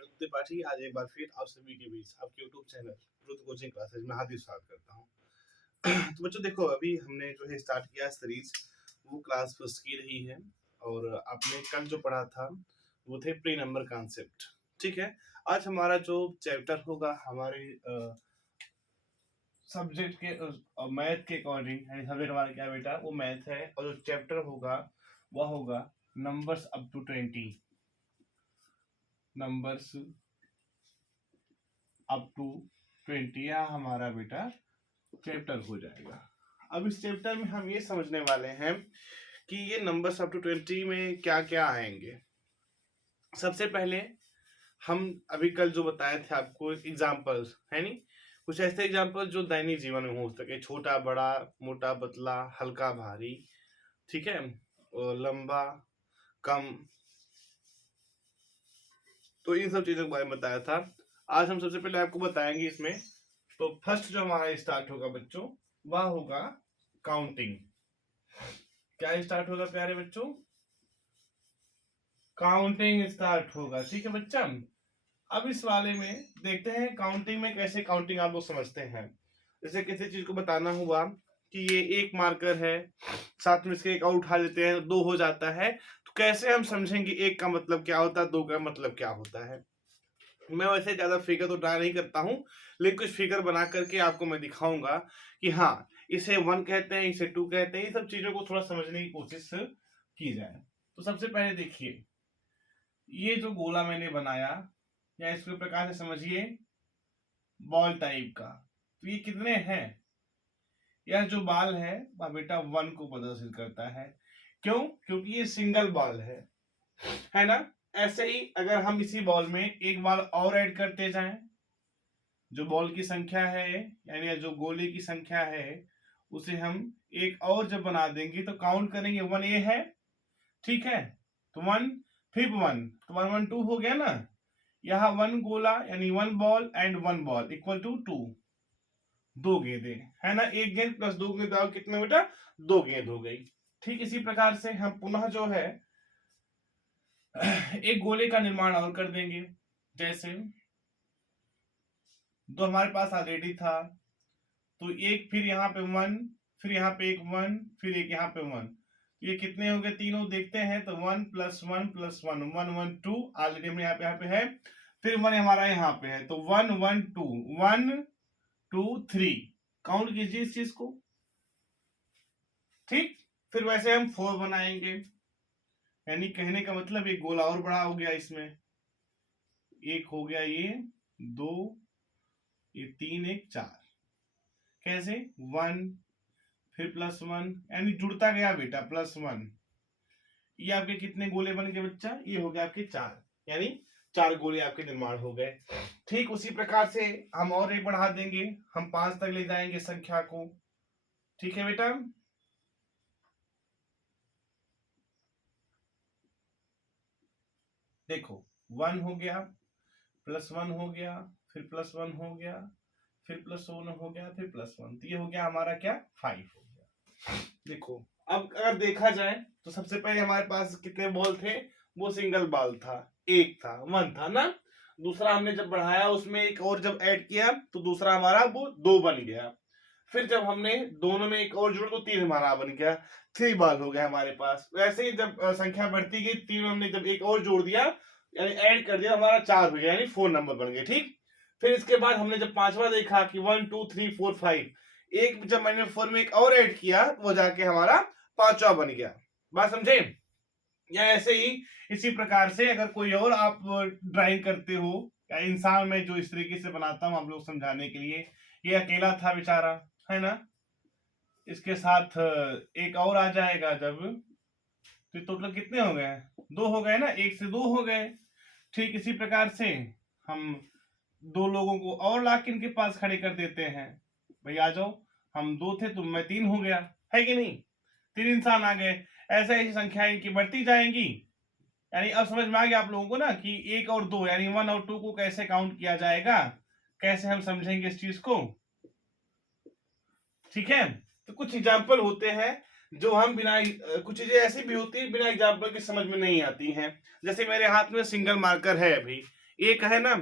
त्रिपाठी आज एक बार फिर आप सभी के बीच आपके YouTube channel Rudra coaching classes में हार्दिक स्वागत करता हूँ। तो बच्चों देखो, अभी हमने जो है स्टार्ट किया सीरीज, वो क्लास फर्स्ट की रही है। और आपने कल जो पढ़ा था वो थे प्री नंबर कॉन्सेप्ट। ठीक है, आज हमारा जो चैप्टर होगा हमारे सब्जेक्ट के मैथ के अकॉर्डिंग, सब्जेक्ट हमारा क्या बेटा, वो मैथ है। और जो चैप्टर होगा वह होगा numbers up to 20, numbers up to 20 यह हमारा बेटा चैप्टर हो जाएगा। अब इस चैप्टर में हम ये समझने वाले हैं कि ये नंबर्स अप टू 20 में क्या क्या आएंगे। सबसे पहले हम अभी कल जो बताए थे आपको एग्जाम्पल्स है नहीं, कुछ ऐसे एग्जाम्पल जो दैनिक जीवन में हो सके, छोटा बड़ा, मोटा पतला, हल्का भारी, ठीक है, और लंबा कम, तो इन सब चीजों के बारे में बताया था। आज हम सबसे पहले आपको बताएंगे इसमें। तो फर्स्ट जो हमारा स्टार्ट होगा बच्चों, वह होगा काउंटिंग। क्या स्टार्ट होगा प्यारे बच्चों? काउंटिंग स्टार्ट होगा। ठीक है बच्चा, अब इस वाले में देखते हैं काउंटिंग में कैसे काउंटिंग आप लोग समझते हैं। जैसे किसी चीज को बताना हुआ कि ये एक मार्कर है, साथ में इसके एक और उठा लेते हैं, दो हो जाता है, तो कैसे हम समझेंगे एक का मतलब क्या होता है, दो का मतलब क्या होता है। मैं वैसे ज्यादा फिगर तो ड्रा नहीं करता हूँ, लेकिन कुछ फिगर बना करके आपको मैं दिखाऊंगा कि हाँ, इसे 1 कहते हैं, इसे 2 कहते हैं। ये सब चीजों को थोड़ा समझने की कोशिश की जाए। तो सबसे पहले देखिए, ये जो गोला मैंने बनाया, या इसको प्रकार से समझिए बॉल टाइप का, तो ये कितने हैं? यह जो बॉल है वह बेटा 1 को प्रदर्शित करता है। क्यों? क्योंकि ये सिंगल बॉल है ना। ऐसे ही अगर हम इसी बॉल में एक बॉल और ऐड करते जाएं, जो बॉल की संख्या है यानी जो गोले की संख्या है, उसे हम एक और जब बना देंगे तो काउंट करेंगे 1 ये है, ठीक है, तो 1 फिर 1, तो 1 1 2 हो गया ना। यहाँ 1 गोला यानी 1 ball and 1 ball equal to 2, 2 गेंदे है ना। एक गेंद प्लस 2 गेंद कितने बेटा? 2 गेंद हो गई। ठीक इसी प्रकार से हम पुनः जो है एक गोले का निर्माण और कर देंगे। जैसे दो हमारे पास ऑलरेडी था, तो एक, फिर यहाँ पे 1, फिर यहाँ पे एक 1, फिर एक यहाँ पे 1, ये कितने हो गए तीनों? देखते हैं तो 1 + 1 + 1 1 1 2 ऑलरेडी हमने यहाँ पे है, फिर 1 हमारा यहाँ पे है, तो 1 1 2 1 2 3, काउंट कीजिए इस चीज को। ठीक, फिर वैसे हम 4 बनाएंगे, यानी कहने का मतलब एक गोला और बड़ा हो गया इसमें। एक हो गया ये, 2, ये 3, एक 4, कैसे? 1 फिर +1, यानी जुड़ता गया बेटा +1। ये आपके कितने गोले बन गए बच्चा? ये हो गया आपके 4, यानी 4 गोले आपके निर्माण हो गए। ठीक उसी प्रकार से हम और एक बढ़ा देंगे, हम 5 तक ले जाएंगे संख्या को। ठीक है बेटा, देखो 1 हो गया, +1 हो गया, फिर +1 हो गया, फिर +1 हो गया, फिर +1, तो ये हो गया हमारा क्या? 5 हो गया। देखो अब अगर देखा जाए तो सबसे पहले हमारे पास कितने बॉल थे? वो सिंगल बॉल था, एक था, 1 था ना। दूसरा हमने जब बढ़ाया उसमें एक और जब ऐड किया तो दूसरा हमारा वो 2 बन गया। फिर जब हमने दोनों में एक और जोड़ा तो 3 हमारा बन गया, 3 बॉल हो गया हमारे पास। वैसे ही जब संख्या बढ़ती गई, 3 हमने जब एक और जोड़ दिया यानी ऐड कर दिया, हमारा 4 हो गया, यानी 4 नंबर बन गए। ठीक, फिर इसके बाद हमने जब पांचवा देखा कि 1 2 3 4 5, एक जब मैंने 4 में एक और ऐड किया वो जाके हमारा 5वां बन गया। बात समझे? या ऐसे ही इसी प्रकार से अगर कोई और आप ड्राइंग करते हो, या इंसान में जो इस तरीके से बनाता हूं आप लोग समझाने के लिए, ये अकेला था बेचारा, है ना, इसके साथ एक और आ जाएगा जब, तो टोटल कितने हो गए? 2 हो गए ना, 1 से 2 हो गए। ठीक इसी प्रकार से हम 2 लोगों को और ला के इनके पास खड़े कर देते हैं, भाई आ जाओ, हम 2 थे तो मैं 3 हो गया, है कि नहीं? 3 इंसान आ गए। ऐसे ऐसी संख्याएं इनकी बढ़ती जाएंगी। यानी अब समझ में आ गया आप लोगों को ना कि 1 और 2 यानी 1 और 2 को कैसे काउंट किया जाएगा, कैसे हम समझेंगे इस चीज को। ठीक है, तो कुछ एग्जाम्पल होते हैं जो हम बिना, कुछ चीजें ऐसी भी होती है बिना एग्जाम्पल के समझ में नहीं आती हैं। जैसे मेरे हाथ में सिंगल मार्कर है अभी, एक है ना,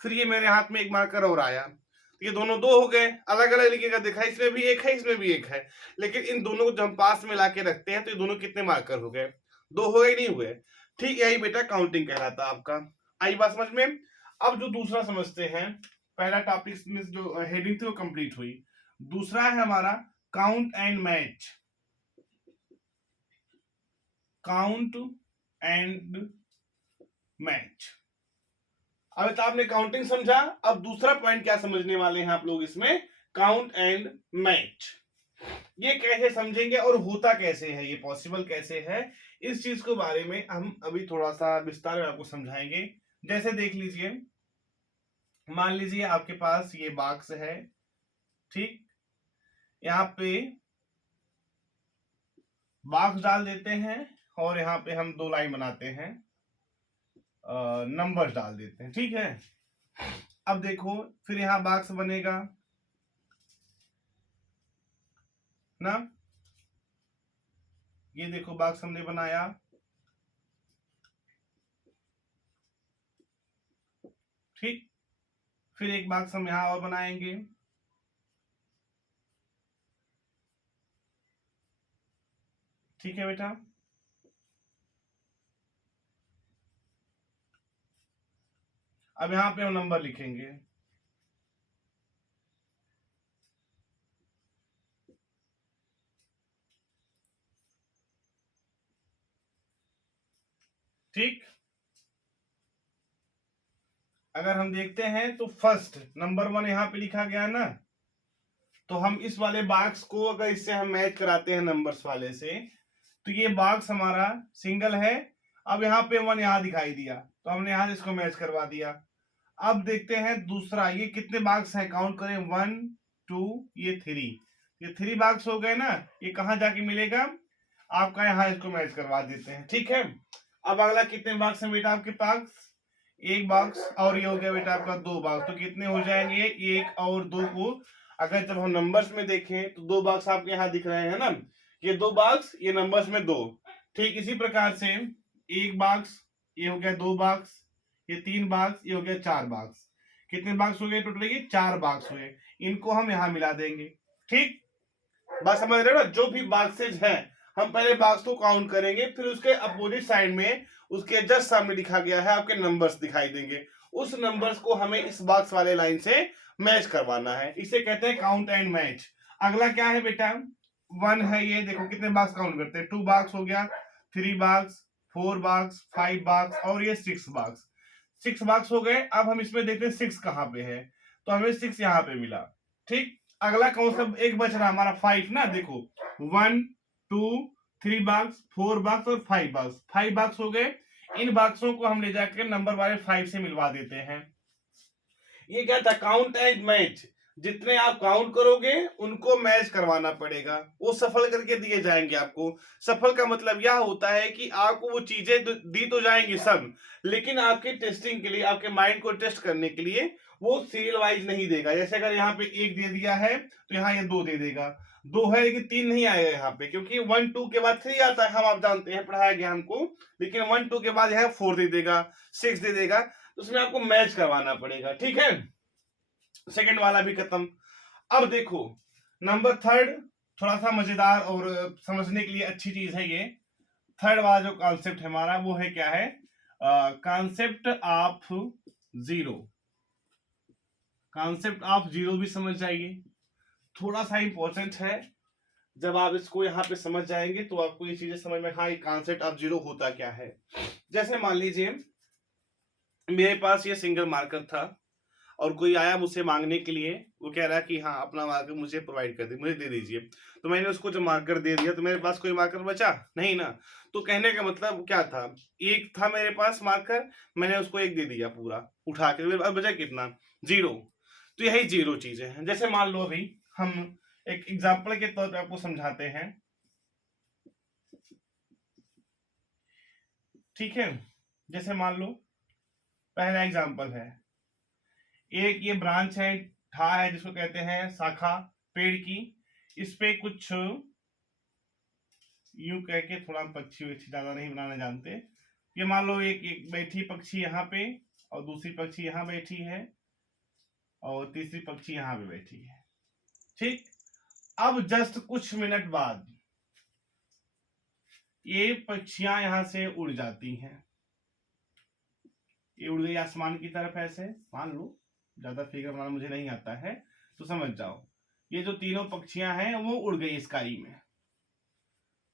फिर ये मेरे हाथ में एक मार्कर और आया, तो ये दोनों दो हो गए, अलग अलग लिखेगा, देखा इसमें भी एक है इसमें भी एक है, लेकिन इन दोनों को जब हम पास में लाके रखते हैं तो ये दोनों कितने मार्कर हो गए, दो हो गए नहीं हुए। ठीक, यही बेटा काउंटिंग कहलाता आपका। आई बात समझ में। अब जो दूसरा समझते हैं, पहला टॉपिक में जो हेडिंग थी वो कंप्लीट हुई, दूसरा है हमारा count and match. Count and match. अब तो आपने काउंटिंग समझा, अब दूसरा पॉइंट क्या समझने वाले हैं आप लोग इसमें, काउंट एंड मैच। ये कैसे समझेंगे और होता कैसे है, ये पॉसिबल कैसे है, इस चीज के बारे में हम अभी थोड़ा सा विस्तार में आपको समझाएंगे। जैसे देख लीजिए, मान लीजिए आपके पास ये बॉक्स है, ठीक, यहाँ पे बॉक्स डाल देते हैं और यहाँ पे हम दो लाइन बनाते हैं, नंबर्स डाल देते हैं, ठीक है। अब देखो फिर यहाँ बॉक्स बनेगा ना, ये देखो बॉक्स हमने बनाया, ठीक, फिर एक बॉक्स हम यहां और बनाएंगे, ठीक है बेटा। अब यहां पे हम नंबर लिखेंगे, ठीक। अगर हम देखते हैं तो फर्स्ट नंबर 1 यहां पे लिखा गया ना, तो हम इस वाले बॉक्स को अगर इससे हम मैच कराते हैं नंबर्स वाले से, तो ये बॉक्स हमारा सिंगल है। अब यहाँ पे 1 यहां दिखाई दिया तो हमने यहां इसको मैच करवा दिया। अब देखते हैं दूसरा, ये कितने बॉक्स हैं, काउंट करें, 1 2 ये 3, ये 3 बॉक्स हो गए ना, ये कहां जाके मिलेगा आपका, यहाँ इसको मैच करवा देते हैं, ठीक है। अब अगला कितने बॉक्स है बेटा आपके पास, एक बॉक्स और ये हो गया बेटा आपका 2 बॉक्स, तो कितने हो जाएंगे, एक और 2 को अगर जब हम नंबर्स में देखें तो 2 बॉक्स आपके यहाँ दिख रहे हैं ना, ये 2 बॉक्स, ये नंबर्स में 2, ठीक। इसी प्रकार से एक बॉक्स, ये हो गया 2 बॉक्स, ये 3 बॉक्स, ये हो गया 4 बॉक्स, कितने बॉक्स हो गए टोटल, ये 4 बॉक्स हुए, इनको हम यहाँ मिला देंगे, ठीक। बात समझ रहे हो ना, जो भी बॉक्सेज हैं हम पहले बॉक्स को काउंट करेंगे, फिर उसके अपोजिट साइड में उसके जस्ट सामने लिखा गया है आपके नंबर्स दिखाई देंगे, उस नंबर्स को हमें इस बॉक्स वाले लाइन से मैच करवाना है, इसे कहते हैं काउंट एंड मैच। अगला क्या है बेटा, 1 है, ये देखो कितने बॉक्स काउंट करते हैं, 2 बॉक्स हो गया, 3 बॉक्स, 4 बॉक्स, 5 बॉक्स और ये 6 बॉक्स, 6 बॉक्स हो गए। अब हम इसमें देखते हैं 6 कहां पे है, तो हमें 6 यहां पे मिला, ठीक। अगला कौन सा एक बच रहा हमारा, 5 ना, देखो 1 2 3 बॉक्स, 4 बॉक्स और 5 बॉक्स, 5 बॉक्स हो गए। इन बॉक्सों को हम ले जाकर नंबर वाले 5 से मिलवा देते हैं। ये क्या था, काउंट एंड मैच, जितने आप काउंट करोगे उनको मैच करवाना पड़ेगा, वो सफल करके दिए जाएंगे आपको। सफल का मतलब यह होता है कि आपको वो चीजें दी तो जाएंगी सब, लेकिन आपके टेस्टिंग के लिए, आपके माइंड को टेस्ट करने के लिए वो सीरियल वाइज नहीं देगा। जैसे अगर यहाँ पे 1 दे दिया है तो यहाँ ये 2 दे देगा, 2 है लेकिन 3 नहीं आएगा यहाँ पे, क्योंकि 1 2 के बाद 3 आता है, हम आप जानते हैं, पढ़ाया गया हमको। लेकिन 1 2 के बाद यहाँ 4 दे देगा, 6 दे देगा, तो उसमें आपको मैच करवाना पड़ेगा, ठीक है। सेकंड वाला भी खत्म। अब देखो नंबर थर्ड, थोड़ा सा मजेदार और समझने के लिए अच्छी चीज है ये। थर्ड वाला जो कॉन्सेप्ट हमारा वो है, क्या है, concept of zero. Concept of zero भी समझ जाइए, थोड़ा सा इंपॉर्टेंट है। जब आप इसको यहाँ पे समझ जाएंगे तो आपको ये चीजें समझ में, हाँ ये कॉन्सेप्ट ऑफ जीरो होता क्या है। जैसे मान लीजिए मेरे पास ये सिंगल मार्कर था और कोई आया मुझसे मांगने के लिए, वो कह रहा है कि हाँ अपना मार्कर मुझे प्रोवाइड कर दे, मुझे दे दीजिए। तो मैंने उसको जब मार्कर दे दिया तो मेरे पास कोई मार्कर बचा नहीं ना। तो कहने का मतलब क्या था, एक था मेरे पास मार्कर, मैंने उसको एक दे दिया पूरा उठा के, मेरे पास बचा कितना, 0। तो यही 0 चीजें हैं। जैसे मान लो अभी हम एक एग्जाम्पल के तौर पर आपको समझाते हैं, ठीक है। जैसे मान लो पहला एग्जाम्पल है, एक ये ब्रांच है, ठा है, जिसको कहते हैं शाखा पेड़ की, इस पे कुछ यूं कह के, थोड़ा पक्षी वक्षी ज्यादा नहीं बनाना जानते, ये मान लो एक बैठी पक्षी यहाँ पे और दूसरी पक्षी यहाँ बैठी है और तीसरी पक्षी यहाँ पे बैठी है। ठीक, अब जस्ट कुछ मिनट बाद ये पक्षियां यहां से उड़ जाती हैं। ये उड़ गई आसमान की तरफ, ऐसे मान लो, ज्यादा फिगर बनाना मुझे नहीं आता है तो समझ जाओ। ये जो तीनों पक्षियां हैं वो उड़ गई स्काई में।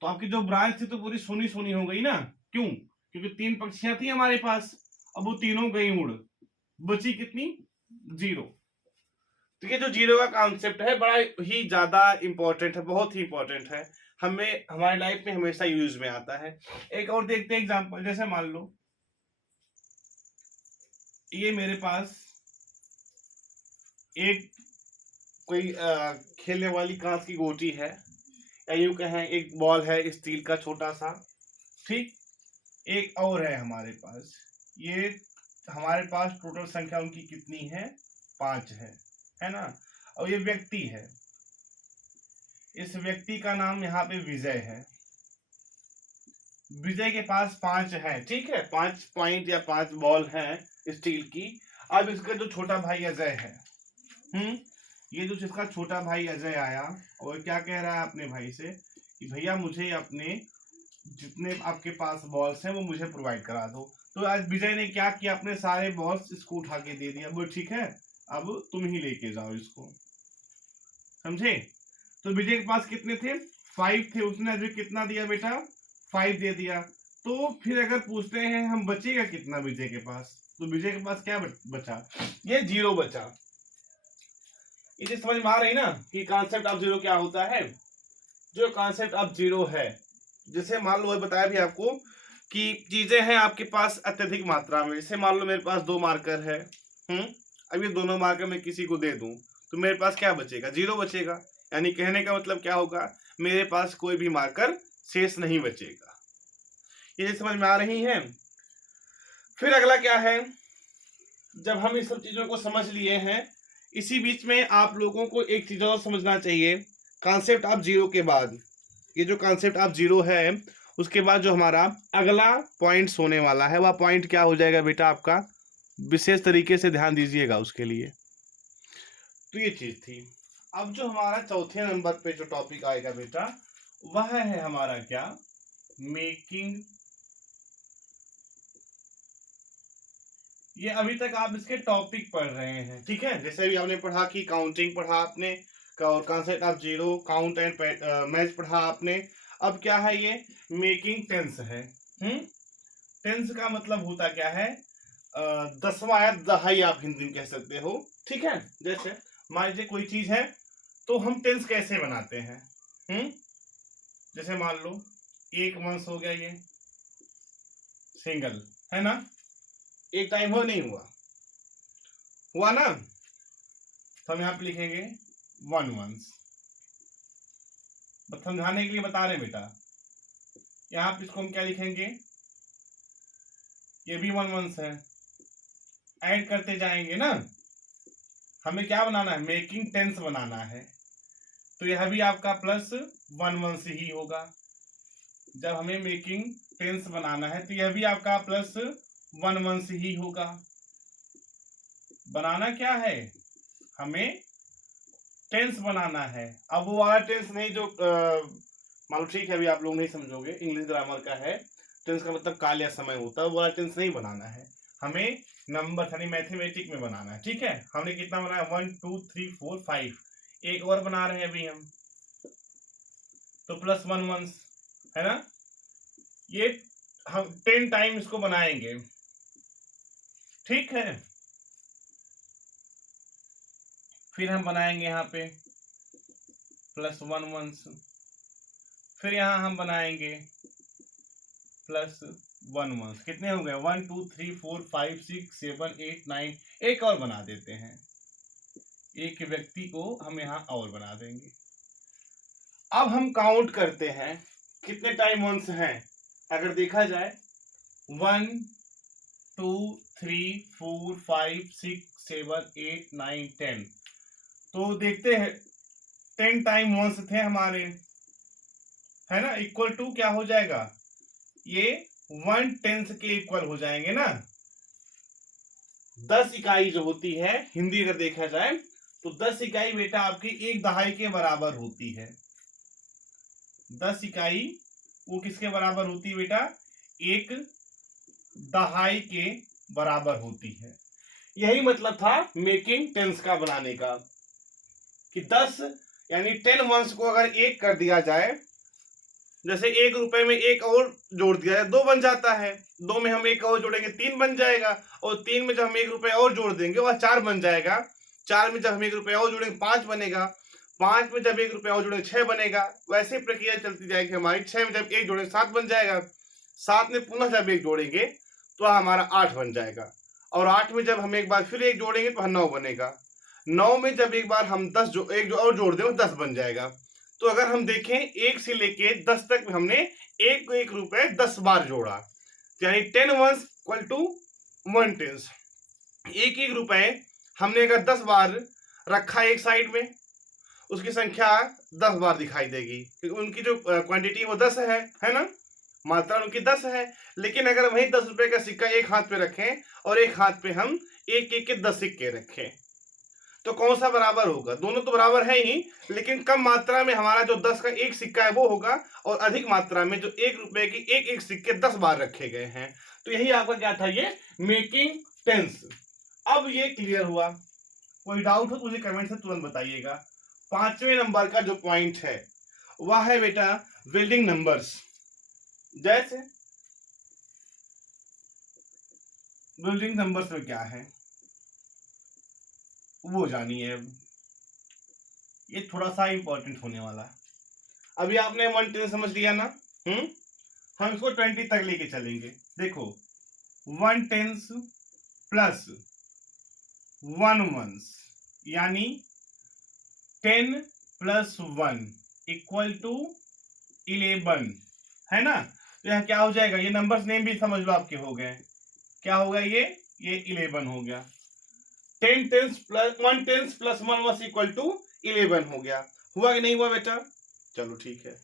तो आपकी जो ब्रांच थी तो पूरी सोनी सोनी हो गई ना। क्यों? क्योंकि तीन पक्षियां थी हमारे पास, अब वो तीनों गई उड़, बची कितनी? 0। तो ये जो 0 का कॉन्सेप्ट है बड़ा ही ज्यादा इंपॉर्टेंट है, बहुत ही इंपॉर्टेंट है, हमें हमारे लाइफ में हमेशा यूज में आता है। एक और देखते हैं एग्जांपल। जैसे मान लो ये मेरे पास एक कोई खेलने वाली कांच की गोटी है, या यूं कहें एक बॉल है स्टील का छोटा सा। ठीक, एक और है हमारे पास। ये हमारे पास टोटल संख्या उनकी कितनी है? 5 है ना। और ये व्यक्ति है, इस व्यक्ति का नाम यहाँ पे विजय है। विजय के पास 5 है, ठीक है, 5 पॉइंट या 5 बॉल हैं स्टील की। अब इसका जो छोटा भाई अजय है, ये जो जिसका छोटा भाई अजय आया और क्या कह रहा है अपने भाई से कि भैया मुझे अपने जितने आपके पास बॉल्स हैं वो मुझे प्रोवाइड करा दो। तो आज विजय ने क्या किया, अपने सारे बॉल्स इसको उठा के दे दिया। वो ठीक है, अब तुम ही लेके जाओ इसको, समझे। तो विजय के पास कितने थे? 5 थे, उसने अजय कितना दिया बेटा? 5 दे दिया। तो फिर अगर पूछते हैं हम बचेगा कितना विजय के पास, तो विजय के पास क्या बचा? ये 0 बचा। इसे समझ में आ रही ना कि कॉन्सेप्ट ऑफ 0 क्या होता है? जो कॉन्सेप्ट ऑफ 0 है, जैसे मान लो बताया भी आपको कि चीजें हैं आपके पास अत्यधिक मात्रा में। जैसे मान लो मेरे पास 2 मार्कर है, अब ये दोनों मार्कर मैं किसी को दे दूं तो मेरे पास क्या बचेगा? 0 बचेगा। यानी कहने का मतलब क्या होगा, मेरे पास कोई भी मार्कर शेष नहीं बचेगा। ये समझ में आ रही है? फिर अगला क्या है, जब हम इस सब चीजों को समझ लिए हैं, इसी बीच में आप लोगों को एक चीज और समझना चाहिए। कॉन्सेप्ट ऑफ 0 के बाद, ये जो कॉन्सेप्ट ऑफ 0 है उसके बाद जो हमारा अगला पॉइंट होने वाला है, वह पॉइंट क्या हो जाएगा बेटा आपका? विशेष तरीके से ध्यान दीजिएगा उसके लिए। तो ये चीज थी। अब जो हमारा चौथे नंबर पे जो टॉपिक आएगा बेटा, वह है हमारा क्या? मेकिंग। ये अभी तक आप इसके टॉपिक पढ़ रहे हैं, ठीक है। जैसे भी आपने पढ़ा कि काउंटिंग पढ़ा आपने, और concept of 0, count and match पढ़ा आपने। अब क्या है ये? मेकिंग टेंस है। टेंस का मतलब होता क्या है? 10वां या दहाई आप हिंदी में कह सकते हो, ठीक है। जैसे मान लीजिए कोई चीज है तो हम टेंस कैसे बनाते हैं? जैसे मान लो एक वंश हो गया, ये सिंगल है ना, एक टाइम हो नहीं हुआ, हुआ ना, तो हम यहाँ पे लिखेंगे 1 वंश। समझाने के लिए बता रहे बेटा, यहाँ पे इसको हम क्या लिखेंगे? ये भी 1 वंश है, ऐड करते जाएंगे ना। हमें क्या बनाना है? मेकिंग टेंस बनाना है। तो यह भी आपका +1 वंश ही होगा। जब हमें मेकिंग टेंस बनाना है तो यह भी आपका +1 वंश ही होगा। बनाना क्या है? हमें टेंस बनाना है। अब वो वाला टेंस नहीं जो मान लो, ठीक है, अभी आप लोग नहीं समझोगे, इंग्लिश ग्रामर का है। टेंस का मतलब काल या समय होता है, वो वाला टेंस नहीं बनाना है। हमें नंबर यानी मैथमेटिक में बनाना है, ठीक है। हमने कितना बनाया? 1 2 3 4 5, एक और बना रहे हैं अभी हम, तो +1 वंश है ना। ये हम 10 टाइम इसको बनाएंगे, ठीक है। फिर हम बनाएंगे यहाँ पे +1 वंश, फिर यहाँ हम बनाएंगे +1 वंश। कितने हो गए? 1 2 3 4 5 6 7 8 9, एक और बना देते हैं, एक व्यक्ति को हम यहाँ और बना देंगे। अब हम काउंट करते हैं कितने टाइम वंश हैं। अगर देखा जाए 1 2 3 4 5 6 7 8 9 10, तो देखते हैं 10 टाइम वंश थे हमारे, है ना। इक्वल टू क्या हो जाएगा? ये 1/10 के इक्वल हो जाएंगे ना। 10 इकाई जो होती है, हिंदी अगर देखा जाए तो 10 इकाई बेटा आपकी 1 दहाई के बराबर होती है। 10 इकाई वो किसके बराबर होती है बेटा? 1 दहाई के बराबर होती है। यही मतलब था मेकिंग टेंस का बनाने का, कि 10 यानी 10 वंस को अगर 1 कर दिया जाए, जैसे 1 रुपए में 1 और जोड़ दिया जाए 2 बन जाता है, 2 में हम 1 और जोड़ेंगे 3 बन जाएगा, और 3 में जब हम 1 रुपए और जोड़ देंगे वह 4 बन जाएगा, 4 में जब हम 1 रुपए और जोड़ेंगे 5 बनेगा, 5 में जब 1 रुपए और जोड़ेंगे 6 बनेगा। वैसे प्रक्रिया चलती जाएगी हमारी। 6 में जब 1 जोड़ेंगे 7 बन जाएगा, 7 में पुनः जब 1 जोड़ेंगे तो हमारा 8 बन जाएगा, और 8 में जब हम एक बार फिर 1 जोड़ेंगे तो 9 बनेगा। 9 में जब एक बार हम 10 एक और जोड़ दें 10 बन जाएगा। तो अगर हम देखें 1 से लेके 10 तक हमने 1 रुपए 10 बार जोड़ा, यानी 10 वंस इक्वल टू 1 टेंस। 1 रुपए हमने अगर 10 बार रखा एक साइड में, उसकी संख्या 10 बार दिखाई देगी, क्योंकि उनकी जो क्वांटिटी वो 10 है ना, मात्रा उनकी 10 है। लेकिन अगर वही 10 रुपए का सिक्का एक हाथ पे रखें और एक हाथ पे हम 1 के 10 सिक्के रखें, तो कौन सा बराबर होगा? दोनों तो बराबर है ही, लेकिन कम मात्रा में हमारा जो 10 का एक सिक्का है वो होगा, और अधिक मात्रा में जो 1 रुपए की एक सिक्के 10 बार रखे गए हैं। तो यही आपका क्या था, ये मेकिंग टेंस। अब ये क्लियर हुआ? कोई डाउट हो तो मुझे कमेंट से तुरंत बताइएगा। 5वें नंबर का जो पॉइंट है वह है बेटा बिल्डिंग नंबर्स। जैसे बिल्डिंग नंबर्स में क्या है वो जानिए। ये थोड़ा सा इंपॉर्टेंट होने वाला है। अभी आपने 1 टेंस समझ लिया ना, हम इसको 20 तक लेके चलेंगे। देखो 1 टेंस प्लस 1 वंस, यानी 10 प्लस 1 इक्वल टू 11, है ना। तो यहाँ क्या हो जाएगा? ये नंबर्स नेम भी समझ लो आपके हो गए। क्या होगा? ये 11 हो गया। 10 tens plus 1 tens plus 1 ones equal to 11 हो गया। हुआ कि नहीं हुआ बेटा? चलो ठीक है,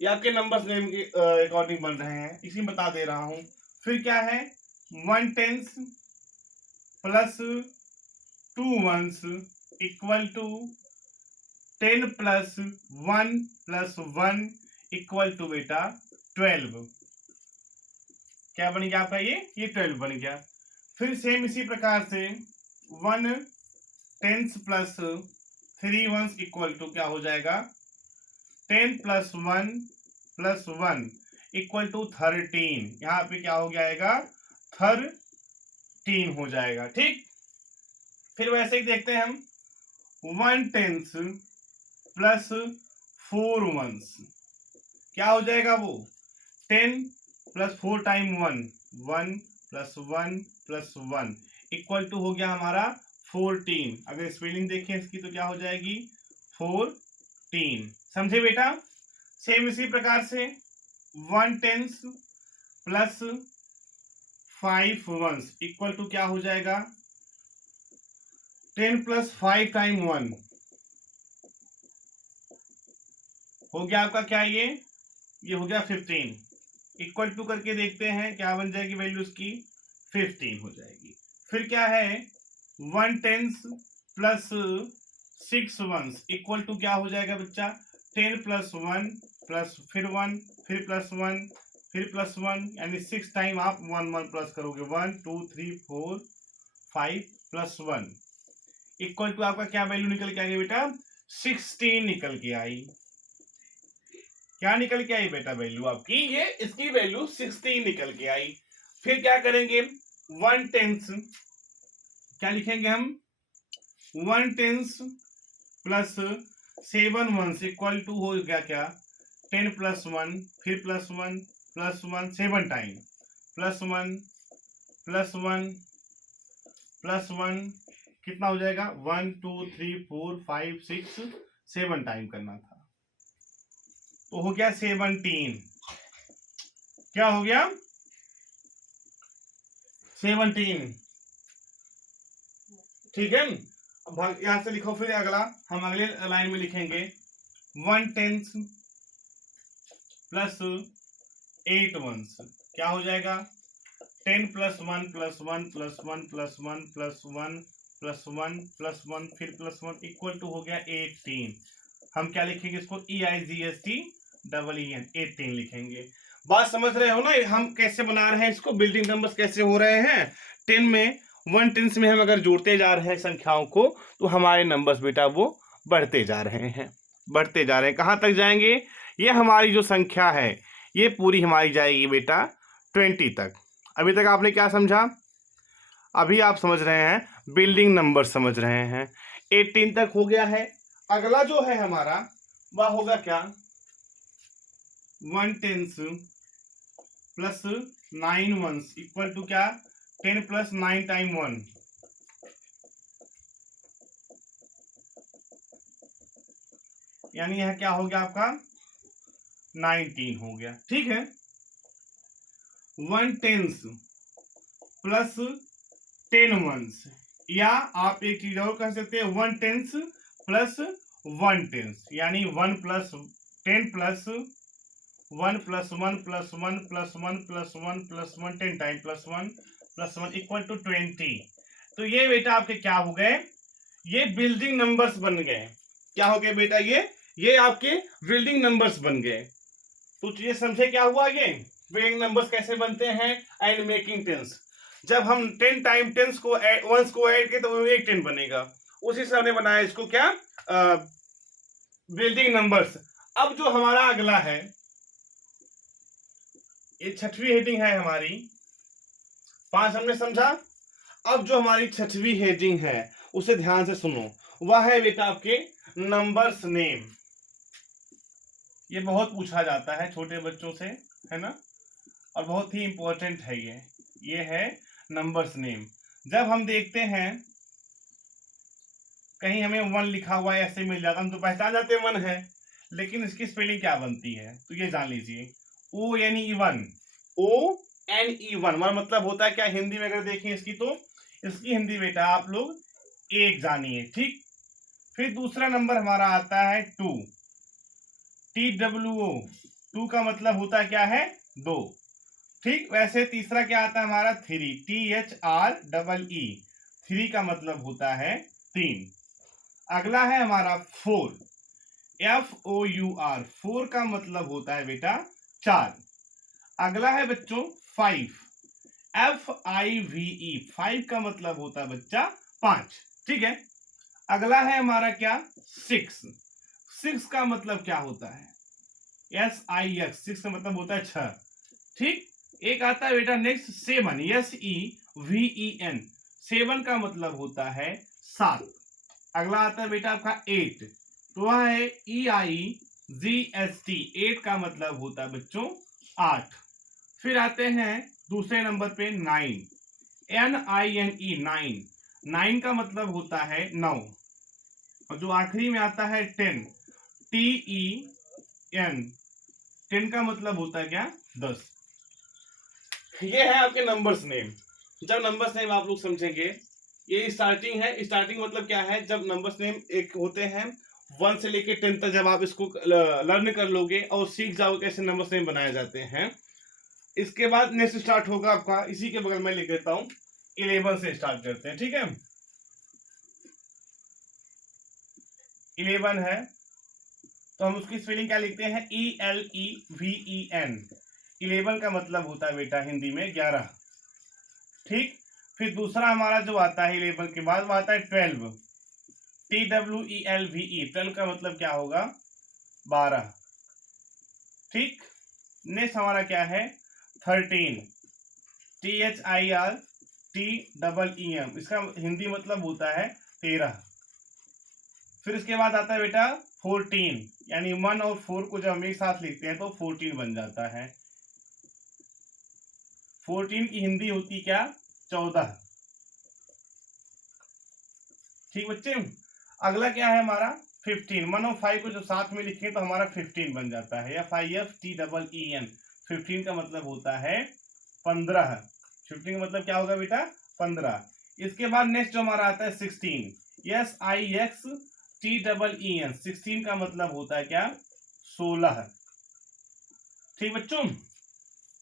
ये आपके नंबर्स नेम के अकॉर्डिंग बन रहे हैं, इसी में बता दे रहा हूं। फिर क्या है? 1 tens plus 2 ones equal to 10 plus 1 plus 1 equal to बेटा 12। क्या बन गया आपका? ये 12 बन गया। फिर सेम इसी प्रकार से 1 tens plus 3 ones equal to क्या हो जाएगा? 10 प्लस 1 प्लस 1 इक्वल टू 13। यहाँ पे क्या हो जाएगा? 13 हो जाएगा। ठीक, फिर वैसे ही देखते हैं हम 1 टेंस प्लस 4 वंस, क्या हो जाएगा? वो 10 plus 4 time 1, 1 plus 1 plus 1 equal to हो गया हमारा 14। अगर स्पेलिंग देखें इसकी तो क्या हो जाएगी? 14। समझे बेटा? सेम इसी प्रकार से 1 tens plus 5 ones equal to क्या हो जाएगा? 10 प्लस 5 टाइम 1 हो गया आपका क्या? ये हो गया 15। इक्वल टू करके देखते हैं क्या बन जाएगी वैल्यू उसकी? 15 हो जाएगी। फिर क्या है? 1 tens plus 6 ones equal to क्या हो जाएगा बच्चा? 10 प्लस 1 प्लस फिर 1 फिर प्लस 1 फिर प्लस 1, यानी 6 टाइम आप 1 प्लस करोगे। 1 2 3 4 5 प्लस 1 इक्वल टू आपका क्या वैल्यू निकल के आ गई बेटा? 16 निकल के आई। क्या निकल के आई बेटा वैल्यू आपकी? ये इसकी वैल्यू 16 निकल के आई। फिर क्या करेंगे? 1 टेंस क्या लिखेंगे हम? 1 tens plus 7 ones equal to हो गया क्या? 10 प्लस 1 फिर plus 1 plus 1 7 time plus 1 plus 1 plus 1 कितना हो जाएगा? 1 2 3 4 5 6 7 टाइम करना था, तो हो गया 17। क्या हो गया? 17। ठीक है, अब यहां से लिखो। फिर अगला हम अगले लाइन में लिखेंगे 1 टेंस प्लस 8 वंस, क्या हो जाएगा? 10 plus 1 plus 1 plus 1 plus 1 plus 1 plus 1 plus 1 फिर प्लस 1 इक्वल टू हो गया 18। हम क्या लिखेंगे इसको, EIGST EEN 18 लिखेंगे। बात समझ रहे हो ना, हम कैसे बना रहे हैं इसको, बिल्डिंग नंबर्स कैसे हो रहे हैं। 10 में 1 टेंस में हम अगर जोड़ते जा रहे हैं संख्याओं को तो हमारे नंबर्स बेटा वो बढ़ते जा रहे हैं, बढ़ते जा रहे हैं। कहाँ तक जाएंगे, ये हमारी जो संख्या है ये पूरी हमारी जाएगी बेटा 20 तक। अभी तक आपने क्या समझा, अभी आप समझ रहे हैं बिल्डिंग नंबर समझ रहे हैं। 18 तक हो गया है। अगला जो है हमारा वह होगा क्या, 1 tens plus 9 ones equal to क्या, 10 प्लस 9 टाइम 1, यानी यह क्या हो गया आपका 19 हो गया। ठीक है, 1 टेंस प्लस 10 वंस, या आप एक चीज और कह सकते हैं 1 टेंस प्लस 1 टेंस, यानी 1 plus 10 plus 1 plus 1 plus 1 plus 1 plus 1 plus 1 10 time plus 1 equal to 20। तो ये बेटा आपके क्या हो गए, ये बिल्डिंग नंबर्स बन गए। क्या हो गए बेटा, ये आपके बिल्डिंग नंबर्स बन गए। तो ये समझे क्या हुआ, ये बिल्डिंग नंबर्स कैसे बनते हैं एंड मेकिंग टेंस। जब हम 10 टाइम टेंस को वंस को ऐड करें तो वो एक 10 बनेगा, उसी से हमने बनाया इसको क्या, बिल्डिंग नंबर्स। अब जो हमारा अगला है, ये छठवीं हेडिंग है हमारी, 5 हमने समझा। अब जो हमारी छठवीं हेडिंग है उसे ध्यान से सुनो, वह है बेटा आपके नंबर्स नेम। ये बहुत पूछा जाता है छोटे बच्चों से, है ना, और बहुत ही इंपॉर्टेंट है ये है नंबर्स नेम। जब हम देखते हैं कहीं हमें 1 लिखा हुआ ऐसे मिल जाता, हम तो पहचान जाते 1 है, लेकिन इसकी स्पेलिंग क्या बनती है तो ये जान लीजिए, ONE1, ONE1 मतलब होता है क्या हिंदी में, अगर देखें इसकी तो इसकी हिंदी बेटा आप लोग एक जानिए। ठीक, फिर दूसरा नंबर हमारा आता है 2, TWO, 2 का मतलब होता है क्या है 2। ठीक, वैसे तीसरा क्या आता है हमारा 3, THREE, 3 का मतलब होता है 3। अगला है हमारा 4, FOUR, 4 का मतलब होता है बेटा 4। अगला है बच्चों 5, FIVE, 5 का मतलब होता है बच्चा 5। ठीक है, अगला है हमारा क्या 6, 6 का मतलब क्या होता है SIX, 6 का मतलब होता है 6। ठीक, एक आता है बेटा नेक्स्ट 7, SEVEN, 7 का मतलब होता है 7। अगला आता है बेटा आपका 8, तो वह है EIGST, 8 का मतलब होता है बच्चों 8। फिर आते हैं दूसरे नंबर पे 9, NINE, 9, 9 का मतलब होता है 9। और जो आखिरी में आता है 10, TEN, 10 का मतलब होता है क्या 10। ये है आपके नंबर्स नेम। जब नंबर्स नेम आप लोग समझेंगे, ये स्टार्टिंग है, स्टार्टिंग मतलब क्या है, जब नंबर्स नेम एक होते हैं 1 से लेके 10 तक, जब आप इसको लर्न कर लोगे और सीख जाओगे कैसे नंबर्स नेम बनाए जाते हैं, इसके बाद नेक्स्ट स्टार्ट होगा आपका, इसी के बगल में लिख देता हूं 11 से स्टार्ट करते हैं। ठीक है, 11 है तो हम उसकी स्पेलिंग क्या लिखते हैं, ELEVEN, 11 का मतलब होता है बेटा हिंदी में 11। ठीक, फिर दूसरा हमारा जो आता है 11 के बाद वो आता है 12, TWELVE, 12 का मतलब क्या होगा 12। ठीक, नेक्स्ट हमारा क्या है 13, THIRTEEM, इसका हिंदी मतलब होता है 13। फिर इसके बाद आता है बेटा 14, यानी 1 और 4 को जब हम एक साथ लिखते हैं तो 14 बन जाता है। 14 की हिंदी होती क्या 14। ठीक बच्चे, अगला क्या है हमारा 15, 1 और 5 को जो साथ में लिखें तो हमारा 15 बन जाता है, FIFTEEN, 15 का मतलब होता है 15। 15 का मतलब क्या होगा बेटा 15। इसके बाद नेक्स्ट जो हमारा आता है 16, SIXTEEN, 16 का मतलब होता है क्या 16। ठीक बच्चों,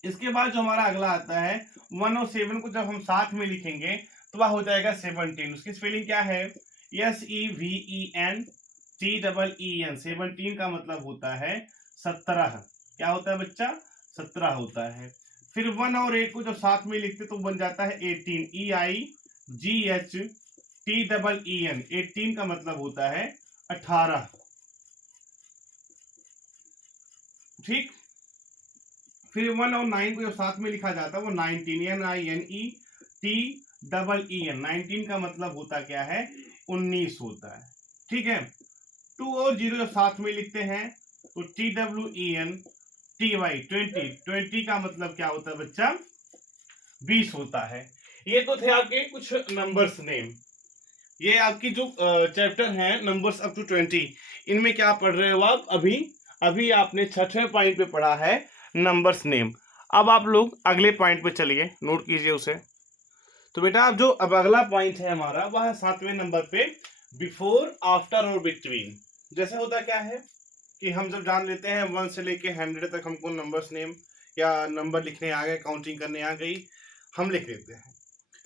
इसके बाद जो हमारा अगला आता है 1 और 7 को जब हम साथ में लिखेंगे तो वह हो जाएगा 17। उसकी स्पेलिंग क्या है? SEVENTEEN। 17 का मतलब होता है 17। क्या होता है बच्चा? 17 होता है। फिर 1 और 8 को जब साथ में लिखते तो बन जाता है 18। EIGHTEEN। 18 का मतलब होता है 18। ठीक। फिर 1 और 9 को जब साथ में लिखा जाता है वो 19। NINETEEN। 19 का मतलब होता क्या है? 19 होता है। ठीक है। 2 और 0 जब साथ में लिखते हैं तो TWENTY। 20 का मतलब क्या होता है बच्चा? 20 होता है। ये तो थे आपके कुछ नंबर्स नेम। ये आपकी जो चैप्टर है नंबर्स अप टू 20, इनमें क्या पढ़ रहे हो आप? अभी आपने 6वें पॉइंट पे पढ़ा है नंबर्स नेम। अब आप लोग अगले पॉइंट पे चलिए, नोट कीजिए उसे। तो बेटा अब जो अब अगला पॉइंट है हमारा वह है 7वें नंबर पे बिफोर, आफ्टर और बिटवीन। जैसे होता क्या है कि हम जब जान लेते हैं 1 से लेके 100 तक हमको नंबर्स नेम या नंबर लिखने आ गए, काउंटिंग करने आ गई, हम लिख लेते हैं।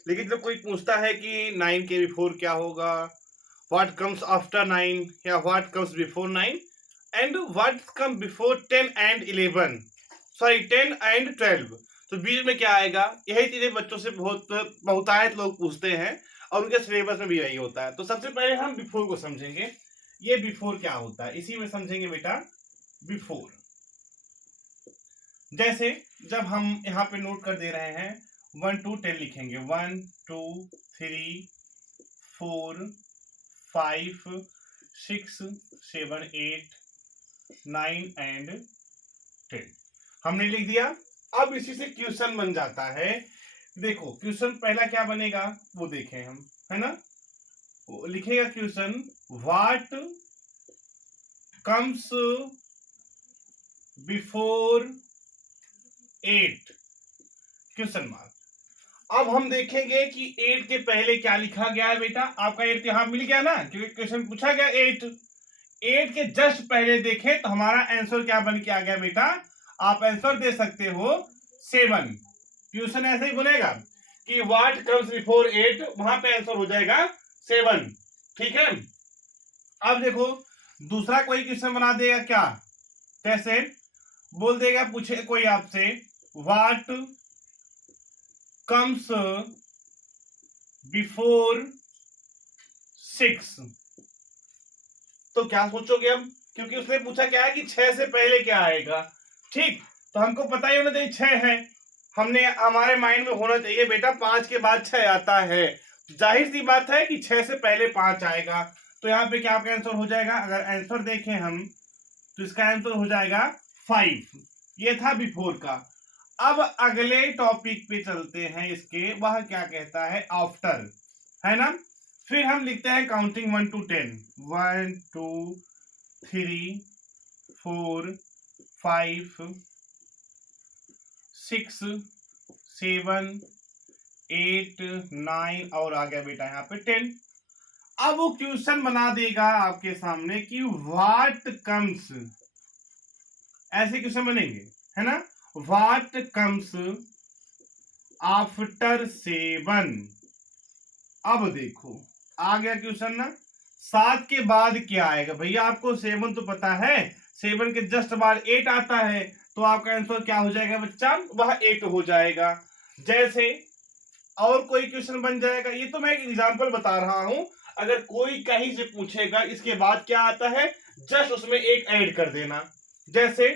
लेकिन जब कोई पूछता है कि 9 के बिफोर क्या होगा, व्हाट कम्स आफ्टर 9 या what comes before 9 and what come before 10 and 11, sorry 10 and 12, तो बीच में क्या आएगा? यही चीजें बच्चों से बहुतायत लोग पूछते हैं और उनके सिलेबस में भी यही होता है। तो सबसे पहले हम बिफोर को समझेंगे। ये बिफोर क्या होता है इसी में समझेंगे बेटा। बिफोर जैसे जब हम यहाँ पे नोट कर दे रहे हैं 1 to 10 लिखेंगे, 1 2 3 4 5 6 7 8 9 एंड 10 हमने लिख दिया। अब इसी से क्वेश्चन बन जाता है। देखो क्वेश्चन पहला क्या बनेगा वो देखें हम, है ना? लिखेगा question what comes before 8 question mark. अब हम देखेंगे कि 8 के पहले क्या लिखा गया है बेटा। आपका 8 यहां मिल गया ना, क्योंकि क्वेश्चन पूछा गया 8 के जस्ट पहले देखें तो हमारा आंसर क्या बन के आ गया बेटा? आप आंसर दे सकते हो 7। क्वेश्चन ऐसे ही बनेगा कि व्हाट कम्स बिफोर 8, वहां पे आंसर हो जाएगा 7। ठीक है। अब देखो दूसरा कोई क्वेश्चन बना देगा क्या? कैसे बोल देगा, पूछे कोई आपसे व्हाट कम्स बिफोर 6, तो क्या सोचोगे अब? क्योंकि उसने पूछा क्या है कि 6 से पहले क्या आएगा। ठीक, तो हमको पता ही होना चाहिए 6 है। हमने हमारे माइंड में होना चाहिए बेटा 5 के बाद 6 आता है। जाहिर सी बात है कि 6 से पहले 5 आएगा। तो यहाँ पे क्या आपका आंसर हो जाएगा? अगर आंसर देखें हम तो इसका आंसर हो जाएगा 5। ये था बिफोर का। अब अगले टॉपिक पे चलते हैं इसके, वह क्या कहता है? आफ्टर, है ना? फिर हम लिखते हैं काउंटिंग 1 to 10, 1 2 3 4 5 6 7 8 9 और आ गया बेटा यहाँ पे 10। अब वो क्वेश्चन बना देगा आपके सामने कि व्हाट कम्स, ऐसे क्वेश्चन बनेंगे, है ना? What comes after 7। अब देखो आ गया क्वेश्चन ना, 7 के बाद क्या आएगा भैया? आपको 7 तो पता है, 7 के जस्ट बाद 8 आता है, तो आपका आंसर क्या हो जाएगा बच्चा? वह 8 हो जाएगा। जैसे और कोई क्वेश्चन बन जाएगा, ये तो मैं एक एग्जांपल बता रहा हूं। अगर कोई कहीं से पूछेगा इसके बाद क्या आता है, जस्ट उसमें 1 ऐड कर देना। जैसे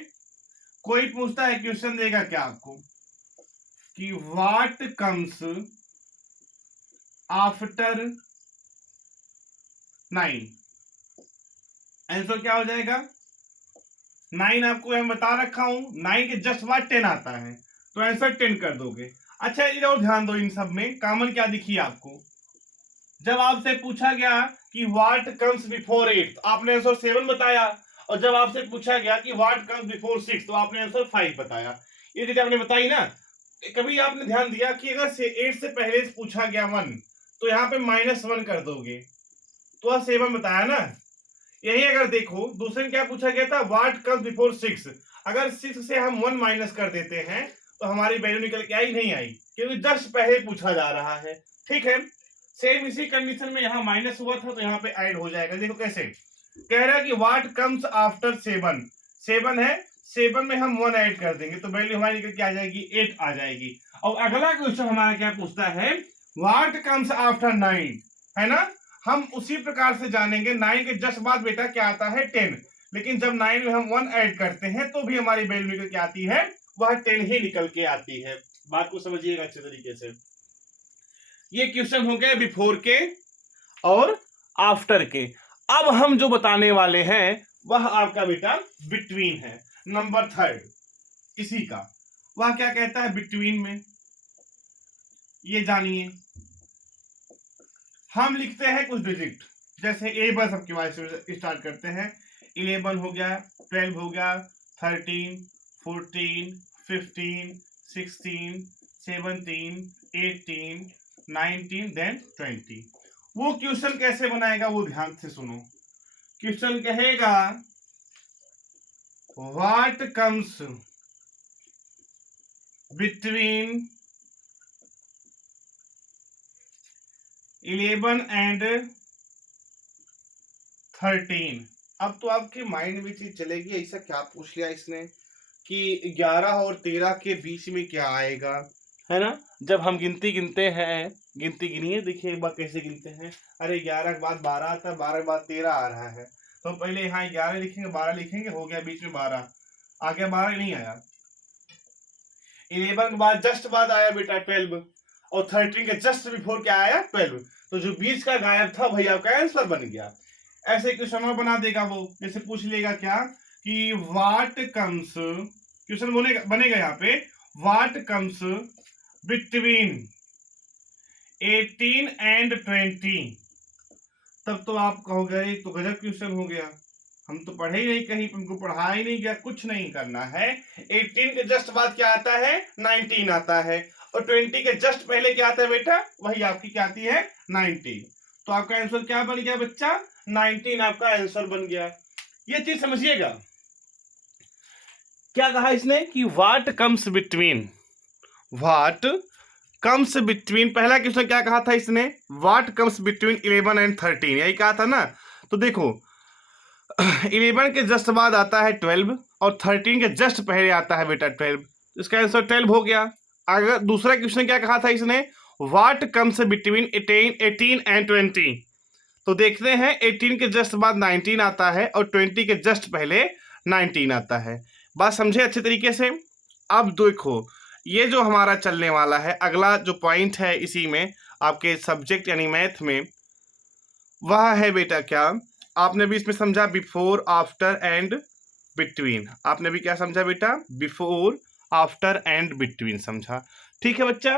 कोई पूछता है, क्वेश्चन देगा क्या आपको कि व्हाट कम्स आफ्टर 9, आंसर क्या हो जाएगा? 9 आपको मैं बता रखा हूं, 9 के जस्ट बाद 10 आता है, तो आंसर 10 कर दोगे। अच्छा ये और ध्यान दो, इन सब में कॉमन क्या दिखी आपको? जब आपसे पूछा गया कि व्हाट कम्स बिफोर 8, तो आपने आंसर 7 बताया, और जब आपसे पूछा गया कि व्हाट कम्स बिफोर 6, तो आपने आंसर 5 बताया। ये चीज आपने बताई ना। कभी आपने ध्यान दिया कि अगर 8 से पहले से पूछा गया 1, तो यहाँ पे -1 कर दोगे, तो आप 7 बताया ना। यही अगर देखो दूसरे में क्या पूछा गया था, व्हाट कम्स बिफोर 6, अगर 6 से हम 1 माइनस कर देते हैं तो हमारी वैल्यू निकल के आई नहीं आई, क्योंकि जस्ट पहले पूछा जा रहा है। ठीक है, सेम इसी कंडीशन में यहाँ माइनस हुआ था तो यहाँ पे ऐड हो जाएगा। देखो कैसे कह रहा है कि व्हाट कम्स आफ्टर 7, 7 है, 7 में हम 1 ऐड कर देंगे तो वैल्यू हमारी निकल के आ जाएगी 8 आ जाएगी। और अगला क्वेश्चन हमारा क्या पूछता है, व्हाट कम्स आफ्टर 9, है ना। हम उसी प्रकार से जानेंगे, 9 के जस्ट बाद बेटा क्या आता है 10, लेकिन जब 9 में हम 1 ऐड करते हैं तो भी हमारी वैल्यू निकल के आती है वह 10 ही निकल के आती है। बात को समझिएगा अच्छे तरीके से। ये क्वेश्चन हो गए बिफोर के और आफ्टर के। अब हम जो बताने वाले हैं वह आपका बेटा बिटवीन है, नंबर 3 इसी का। वह क्या कहता है बिटवीन में, ये जानिए। हम लिखते हैं कुछ डिजिट, जैसे ए बस सबके वाइज से स्टार्ट करते हैं। 11 हो गया, 12 हो गया, 13, 14, 15, 16, 17, 18, 19, देन 20। वो क्वेश्चन कैसे बनाएगा वो ध्यान से सुनो। क्वेश्चन कहेगा व्हाट कम्स बिटवीन 11 एंड 13। अब तो आपके माइंड में चीज चलेगी ऐसा क्या पूछ लिया इसने कि 11 और 13 के बीच में क्या आएगा, है ना। जब हम गिनती गिनते हैं, गिनती गिनिए, देखिए एक बार कैसे गिनते हैं। अरे 11 के बाद 12 आता है, 12 के बाद 13 आ रहा है, तो पहले यहाँ 11 लिखेंगे, 12 लिखेंगे, हो गया बीच में 12, आगे 12 नहीं आया। 11 के बाद जस्ट बाद आया बेटा 12, और 13 के जस्ट बिफोर क्या आया 12, तो जो बीच का गायब था वही आपका आंसर बन गया। ऐसे क्वेश्चन बना देगा वो, जैसे पूछ लेगा क्या कि व्हाट कम्स, क्वेश्चन बनेगा यहाँ पे व्हाट कम्स बिटवीन 18 एंड 20। तब तो आप कहोगे तो गजब क्वेश्चन हो गया, हम तो पढ़े ही नहीं, कहीं हमको पढ़ाया ही नहीं गया, कुछ नहीं करना है। 18 के जस्ट बाद क्या आता है 19 आता है, और 20 के जस्ट पहले क्या आता है बेटा, वही आपकी क्या आती है 19। तो आपका आंसर क्या बन गया बच्चा, 19 आपका आंसर बन गया। ये चीज समझिएगा। क्या कहा इसने कि what comes between, what comes between, पहला क्वेश्चन क्या कहा था इसने, व्हाट कम्स बिटवीन 11 एंड 13, यही कहा था ना। तो देखो 11 के जस्ट बाद आता है 12, और 13 के जस्ट पहले आता है बेटा 12, इसका आंसर 12 हो गया। अगर दूसरा क्वेश्चन क्या कहा था इसने, व्हाट कम्स बिटवीन 18 एंड 20, तो देखते हैं 18 के जस्ट बाद 19 आता है और 20 के जस्ट पहले 19 आता है। बात समझे अच्छे तरीके से। अब देखो ये जो हमारा चलने वाला है अगला जो पॉइंट है इसी में आपके सब्जेक्ट यानी मैथ में, वह है बेटा क्या, आपने भी इसमें समझा बिफोर आफ्टर एंड बिटवीन। आपने भी क्या समझा बेटा, बिफोर आफ्टर एंड बिटवीन समझा। ठीक है बच्चा।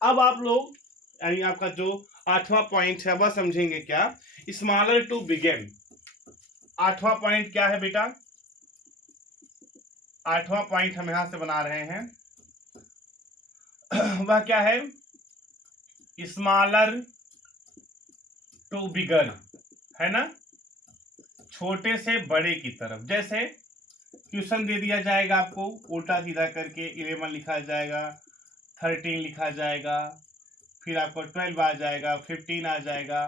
अब आप लोग यानी आपका जो 8वां पॉइंट है वह समझेंगे क्या, स्मॉलर टू बिगिन। 8वां पॉइंट क्या है बेटा, 8वां पॉइंट हम यहां से बना रहे हैं वह क्या है, स्मॉलर टू बिगर, है ना, छोटे से बड़े की तरफ। जैसे क्वेश्चन दे दिया जाएगा आपको उल्टा सीधा करके, 11 लिखा जाएगा, 13 लिखा जाएगा, फिर आपको 12 आ जाएगा, 15 आ जाएगा,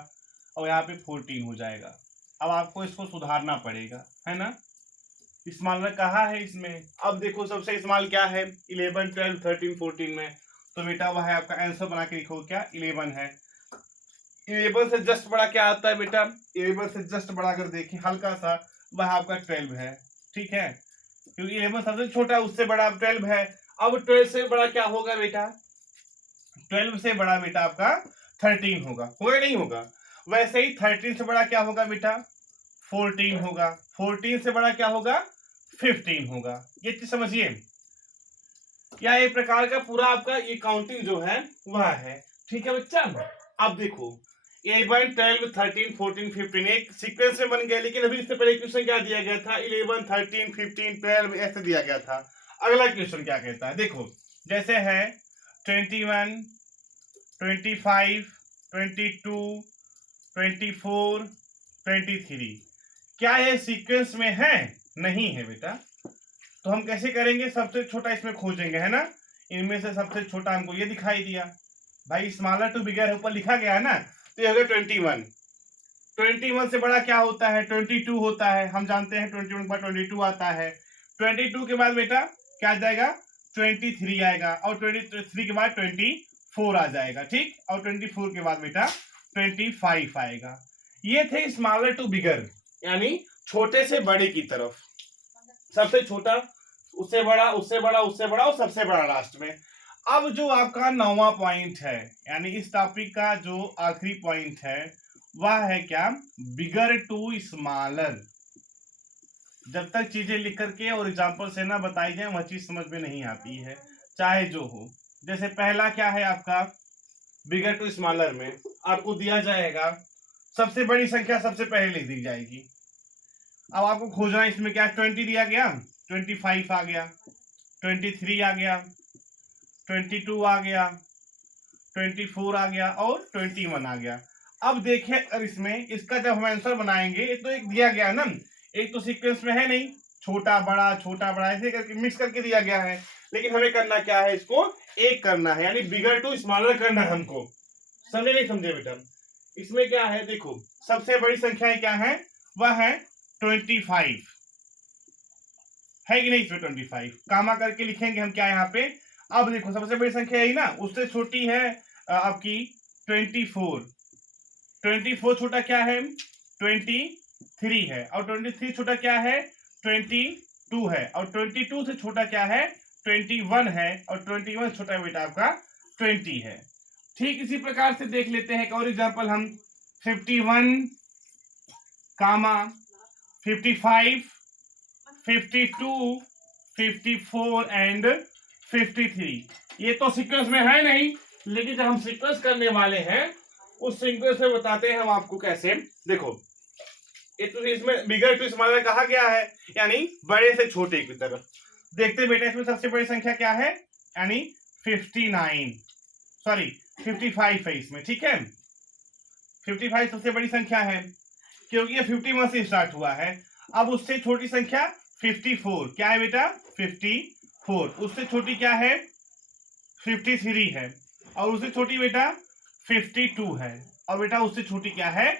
और यहाँ पे 14 हो जाएगा। अब आपको इसको सुधारना पड़ेगा, है ना। स्मॉलर कहाँ है इसमें, अब देखो सबसे स्मॉल क्या है 11, 12, 13, 14 में, तो बेटा वह है आपका आंसर बना के लिखो क्या 11 है। 11 से जस्ट बड़ा क्या आता है बेटा, 11 से जस्ट बड़ा अगर देखें हल्का सा, वह आपका 12 है। ठीक है, क्योंकि 11 सबसे छोटा है, उससे बड़ा 12 है। अब 12 से बड़ा क्या होगा बेटा, 12 से बड़ा बेटा आपका 13 होगा नहीं होगा। वैसे ही 13 से बड़ा क्या होगा बेटा 14 होगा, 14 से बड़ा क्या होगा 15 होगा। ये चीज समझिए, या एक प्रकार का पूरा आपका ये काउंटिंग जो है वह है। ठीक है बच्चा। अब देखो 11, 12, 13, 14, 15 एक सीक्वेंस में बन गया, लेकिन अभी इससे पहले क्वेश्चन क्या दिया गया था 11, 13, 15, 12 ऐसे दिया गया था। अगला क्वेश्चन क्या कहता है देखो, जैसे है 21, 25, 22, 24, 23, क्या ये सीक्वेंस में है, नहीं है बेटा। तो हम कैसे करेंगे, सबसे छोटा इसमें खोजेंगे, है ना। इनमें से सबसे छोटा हमको ये दिखाई दिया भाई, स्मॉलर टू बिगर ऊपर लिखा गया है ना, तो ये हो गया 21। 21 से बड़ा क्या होता है? 22 होता है। हम जानते हैं 21 के बाद 22 आता है। 22 के बाद बेटा क्या आ जाएगा? 23 आएगा, और 23 के बाद 24 आ जाएगा, ठीक। और 24 के बाद बेटा 25 आएगा। ये थे स्मॉलर टू बिगर, यानी छोटे से बड़े की तरफ। सबसे छोटा, उससे बड़ा, उससे बड़ा, उससे बड़ा, और सबसे बड़ा लास्ट में। अब जो आपका 9वां पॉइंट है, यानी इस टॉपिक का जो आखिरी पॉइंट है, वह है क्या? बिगर टू स्मॉलर। जब तक चीजें लिख करके और एग्जाम्पल से ना बताई जाए, वह चीज समझ में नहीं आती है, चाहे जो हो। जैसे पहला क्या है आपका? बिगर टू स्मॉलर में आपको दिया जाएगा सबसे बड़ी संख्या सबसे पहले लिख दी जाएगी। अब आपको खोजना, इसमें क्या 20 दिया गया, 25 आ गया, 23 आ गया, 22 आ गया, 24 आ गया, और 21 आ गया। अब देखें, अगर इसमें इसका जब हम आंसर बनाएंगे, तो एक दिया गया ना, एक तो सीक्वेंस में है नहीं, छोटा बड़ा ऐसे करके मिक्स करके दिया गया है, लेकिन हमें करना क्या है? इसको एक करना है, यानी बिगर टू स्मॉलर करना है हमको। समझे नहीं समझे बेटा? इसमें क्या है देखो, सबसे बड़ी संख्या क्या है? वह है 25, है कि नहीं? इसमें 25 कामा करके लिखेंगे हम क्या यहाँ पे। अब देखो सबसे बड़ी संख्या यही ना, उससे छोटी है आपकी 24। 24 छोटा क्या है? 23 है, और 23 छोटा क्या है? 22 है, और 22 से छोटा क्या है? 21 है, और 21 छोटा बेटा आपका 20 है। ठीक इसी प्रकार से देख लेते हैं एक और एग्जांपल हम। 51 कामा 55, 52, 54 एंड 53। ये तो सीक्वेंस में है नहीं, लेकिन जब हम सीक्वेंस करने वाले हैं, उस सीक्वेंस में बताते हैं हम आपको कैसे। देखो इसमें बिगर टू स्मॉलर कहा गया है, यानी बड़े से छोटे की तरफ। देखते बेटा, इसमें सबसे बड़ी संख्या क्या है? यानी 55 है इसमें, ठीक है। 55 सबसे बड़ी संख्या है, क्योंकि ये 51 से स्टार्ट हुआ है। अब उससे छोटी संख्या 54, क्या है बेटा? 54। उससे छोटी क्या है? 53 है, और उससे छोटी बेटा 52 है, और बेटा उससे छोटी क्या है?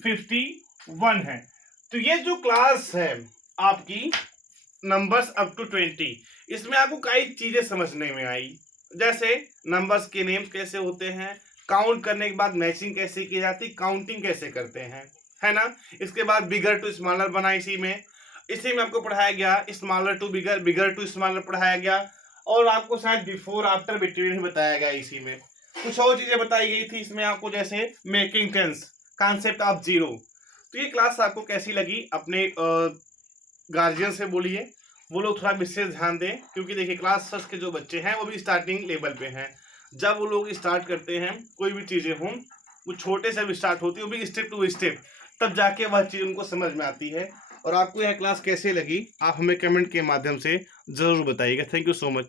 51 है। तो ये जो क्लास है आपकी नंबर्स अप टू 20, इसमें आपको कई चीजें समझने में आई, जैसे नंबर्स के नेम्स कैसे होते हैं, काउंट करने के बाद मैचिंग कैसे की जाती, काउंटिंग कैसे करते हैं, है ना। इसके बाद बिगर टू स्मॉलर बना, इसी में आपको पढ़ाया गया smaller to bigger, bigger to smaller पढ़ाया गया, और आपको शायद बिफोर आफ्टर बिटवीन बताया गया। इसी में कुछ और चीजें बताई गई थी इसमें आपको, जैसे making tens, concept of zero. तो ये क्लास आपको कैसी लगी? अपने गार्जियन से बोलिए, वो लोग थोड़ा विशेष ध्यान दें, क्योंकि देखिए क्लास 6 के जो बच्चे हैं वो भी स्टार्टिंग लेवल पे हैं। जब वो लोग स्टार्ट करते हैं कोई भी चीजें हों, वो छोटे से भी स्टार्ट होती है, वो भी स्टेप टू स्टेप, तब जाके वह चीज उनको समझ में आती है। और आपको यह क्लास कैसे लगी, आप हमें कमेंट के माध्यम से जरूर बताइएगा। Thank you so much.